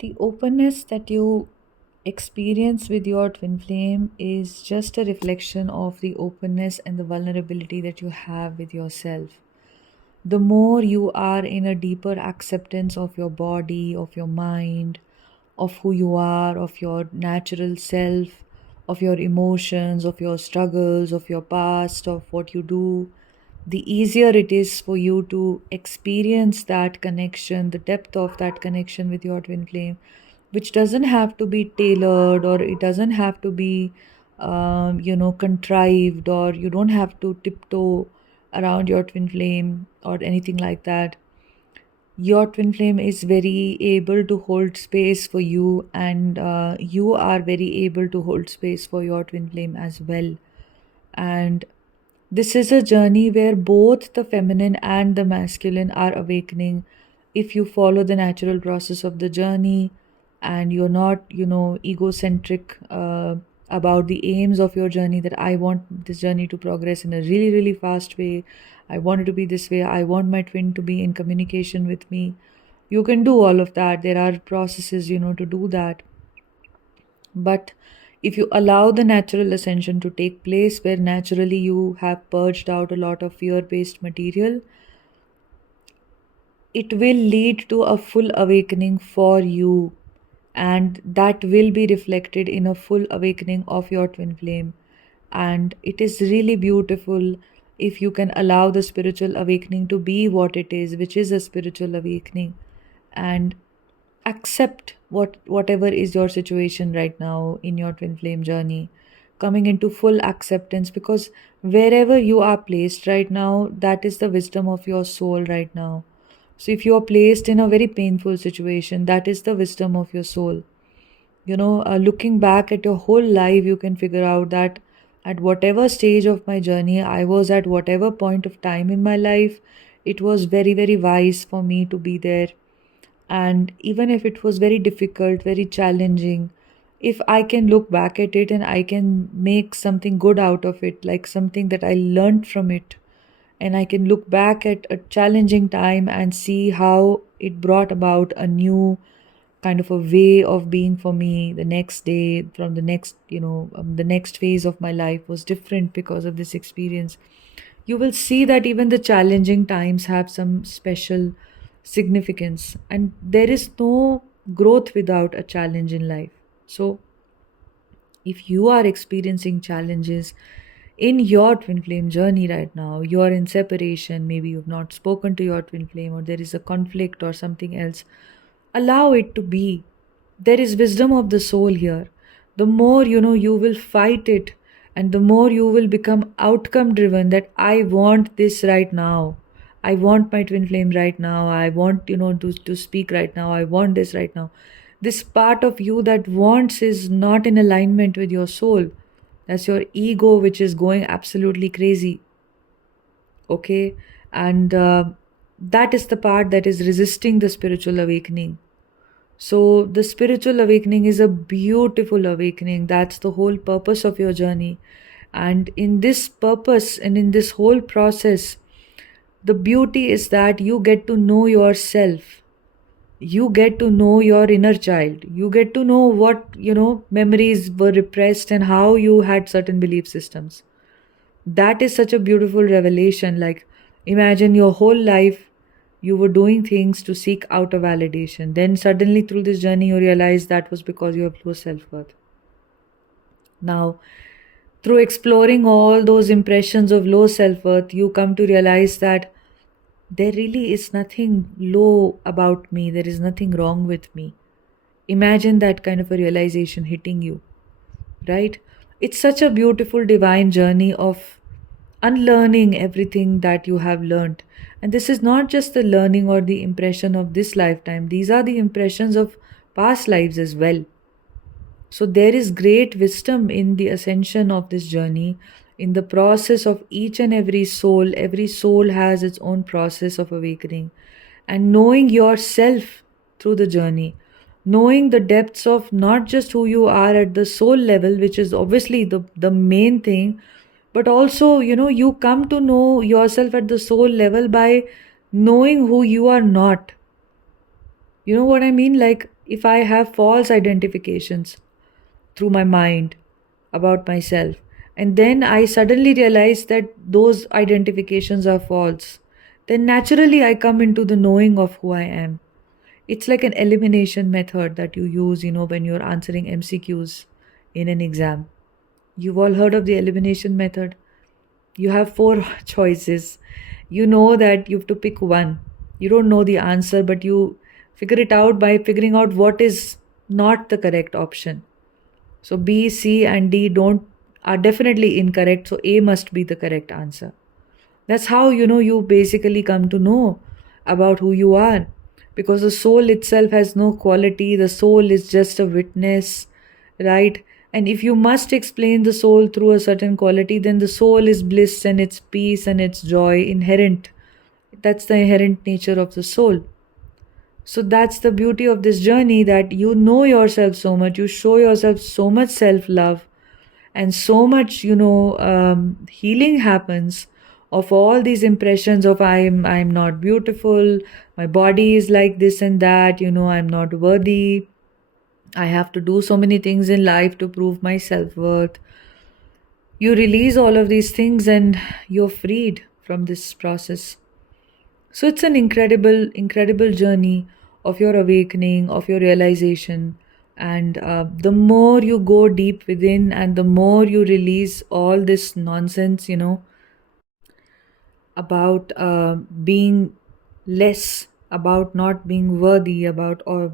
The openness that you experience with your twin flame is just a reflection of the openness and the vulnerability that you have with yourself. The more you are in a deeper acceptance of your body, of your mind, of who you are, of your natural self, of your emotions, of your struggles, of your past, of what you do, the easier it is for you to experience that connection, the depth of that connection with your twin flame, which doesn't have to be tailored, or it doesn't have to be, contrived, or you don't have to tiptoe around your twin flame or anything like that. Your twin flame is very able to hold space for you, and you are very able to hold space for your twin flame as well. And this is a journey where both the feminine and the masculine are awakening if you follow the natural process of the journey, and you're not, egocentric about the aims of your journey, that I want this journey to progress in a really, really fast way. I want it to be this way. I want my twin to be in communication with me. You can do all of that. There are processes, to do that. But if you allow the natural ascension to take place, where naturally you have purged out a lot of fear based material, it will lead to a full awakening for you. And that will be reflected in a full awakening of your twin flame. And it is really beautiful if you can allow the spiritual awakening to be what it is, which is a spiritual awakening. And accept whatever is your situation right now in your twin flame journey, coming into full acceptance, because wherever you are placed right now, that is the wisdom of your soul right now. So if you are placed in a very painful situation, that is the wisdom of your soul. Looking back at your whole life, you can figure out that at whatever stage of my journey I was, at whatever point of time in my life, it was very, very wise for me to be there. And even if it was very difficult, very challenging, if I can look back at it and I can make something good out of it, like something that I learned from it, and I can look back at a challenging time and see how it brought about a new kind of a way of being for me the next day, from the next, the next phase of my life was different because of this experience. You will see that even the challenging times have some special significance, and there is no growth without a challenge in life. So if you are experiencing challenges in your twin flame journey right now, you are in separation, maybe you've not spoken to your twin flame, or there is a conflict or something else, allow it to be. There is wisdom of the soul here. The more you will fight it, and the more you will become outcome driven, that I want this right now. I want my twin flame right now. I want, to speak right now. I want this right now. This part of you that wants is not in alignment with your soul. That's your ego, which is going absolutely crazy. Okay? And that is the part that is resisting the spiritual awakening. So, the spiritual awakening is a beautiful awakening. That's the whole purpose of your journey. And in this purpose and in this whole process, the beauty is that you get to know yourself. You get to know your inner child. You get to know what, memories were repressed and how you had certain belief systems. That is such a beautiful revelation. Like, imagine your whole life you were doing things to seek out a validation. Then suddenly through this journey, you realize that was because you have low self worth. Now, through exploring all those impressions of low self worth, you come to realize that there really is nothing low about me, there is nothing wrong with me. Imagine that kind of a realization hitting you, right? It's such a beautiful divine journey of unlearning everything that you have learned. And this is not just the learning or the impression of this lifetime, these are the impressions of past lives as well. So there is great wisdom in the ascension of this journey, in the process of each and every soul. Every soul has its own process of awakening. And knowing yourself through the journey, knowing the depths of not just who you are at the soul level, which is obviously the main thing, but also, you come to know yourself at the soul level by knowing who you are not. You know what I mean? Like, if I have false identifications through my mind about myself, and then I suddenly realize that those identifications are false, then naturally I come into the knowing of who I am. It's like an elimination method that you use, when you're answering MCQs in an exam. You've all heard of the elimination method. You have four choices. You know that you have to pick one. You don't know the answer, but you figure it out by figuring out what is not the correct option. So B, C, and D don't are definitely incorrect. So A must be the correct answer. That's how you basically come to know about who you are. Because the soul itself has no quality, the soul is just a witness, right? And if you must explain the soul through a certain quality, then the soul is bliss and its peace and its joy inherent. That's the inherent nature of the soul. So that's the beauty of this journey, that you know yourself so much, you show yourself so much self love, and so much healing happens of all these impressions of I'm not beautiful, my body is like this and that, I'm not worthy, I have to do so many things in life to prove my self-worth. You release all of these things and you're freed from this process. So it's an incredible journey of your awakening, of your realization. And the more you go deep within and the more you release all this nonsense, about being less, about not being worthy, about or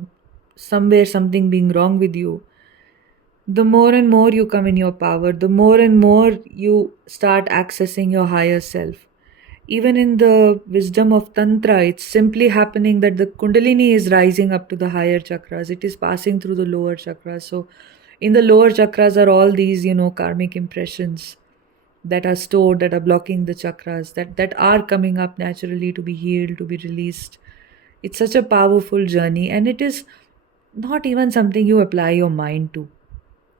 somewhere something being wrong with you, the more and more you come in your power, the more and more you start accessing your higher self. Even in the wisdom of Tantra, it's simply happening that the Kundalini is rising up to the higher chakras. It is passing through the lower chakras. So, in the lower chakras are all these, karmic impressions that are stored, that are blocking the chakras, that are coming up naturally to be healed, to be released. It's such a powerful journey, and it is not even something you apply your mind to.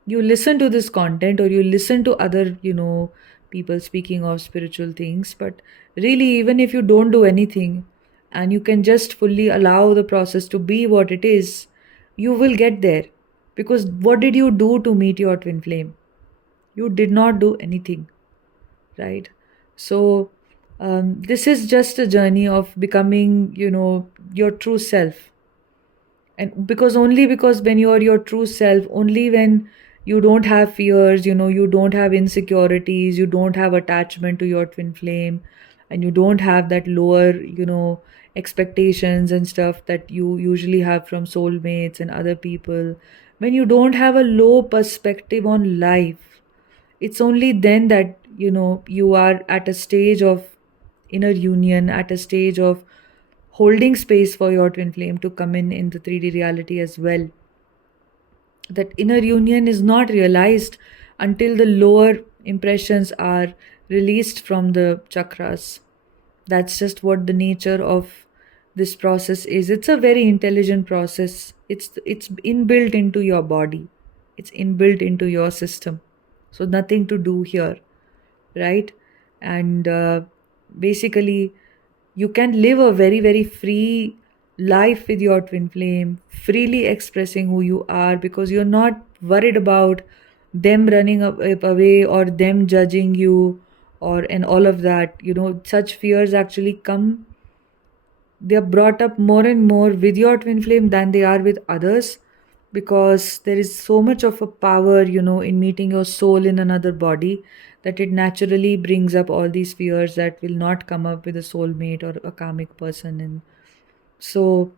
You listen to this content or you listen to other people speaking of spiritual things, but really, even if you don't do anything and you can just fully allow the process to be what it is, you will get there. Because what did you do to meet your twin flame? You did not do anything, right? So this is just a journey of becoming your true self. And because when you are your true self, only when you don't have fears, you don't have insecurities, you don't have attachment to your twin flame, and you don't have that lower expectations and stuff that you usually have from soulmates and other people, when you don't have a low perspective on life, it's only then that you are at a stage of inner union, at a stage of holding space for your twin flame to come in the 3D reality as well. That inner union is not realized until the lower impressions are released from the chakras. That's just what the nature of this process is. It's a very intelligent process. It's inbuilt into your body. It's inbuilt into your system. So nothing to do here, right? And basically, you can live a very free life with your twin flame, freely expressing who you are, because you're not worried about them running away or them judging you, or and all of that. Such fears actually come, they are brought up more and more with your twin flame than they are with others, because there is so much of a power in meeting your soul in another body, that it naturally brings up all these fears that will not come up with a soulmate or a karmic person. And so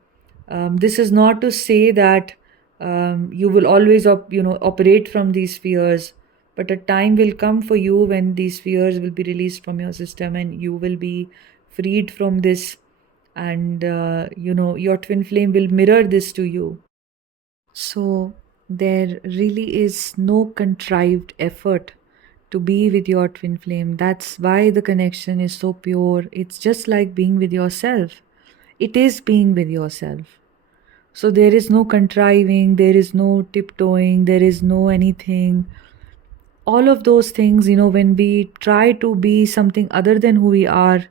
this is not to say that you will always operate from these fears, but a time will come for you when these fears will be released from your system and you will be freed from this. And your twin flame will mirror this to you. So there really is no contrived effort to be with your twin flame. That's why the connection is so pure. It's just like being with yourself. It is being with yourself. So there is no contriving, there is no tiptoeing, there is no anything. All of those things, when we try to be something other than who we are,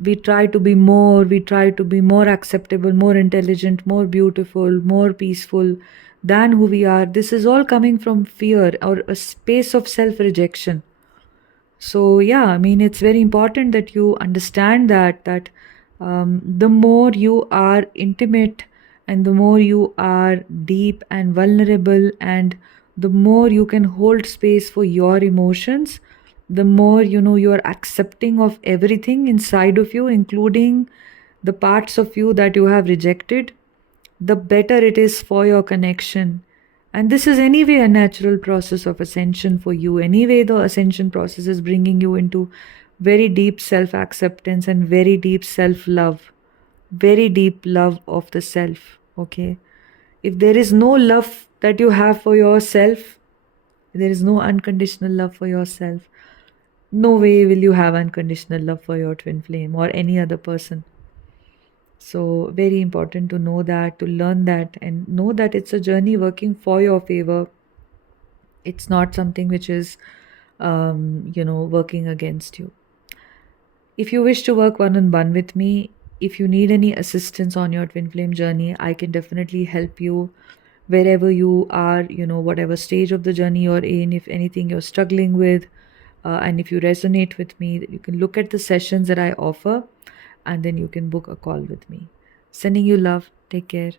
we try to be more, we try to be more acceptable, more intelligent, more beautiful, more peaceful than who we are. This is all coming from fear or a space of self rejection. So yeah, I mean, it's very important that you understand that the more you are intimate and the more you are deep and vulnerable, and the more you can hold space for your emotions, the more you are accepting of everything inside of you, including the parts of you that you have rejected, the better it is for your connection. And this is anyway a natural process of ascension for you. Anyway, the ascension process is bringing you into very deep self acceptance and very deep self love, very deep love of the self. Okay. If there is no love that you have for yourself, there is no unconditional love for yourself, no way will you have unconditional love for your twin flame or any other person. So, very important to know that, to learn that, and know that it's a journey working for your favor. It's not something which is, working against you. If you wish to work one on one with me, if you need any assistance on your twin flame journey, I can definitely help you wherever you are, whatever stage of the journey you're in. If anything you're struggling with, and if you resonate with me, you can look at the sessions that I offer and then you can book a call with me. Sending you love. Take care.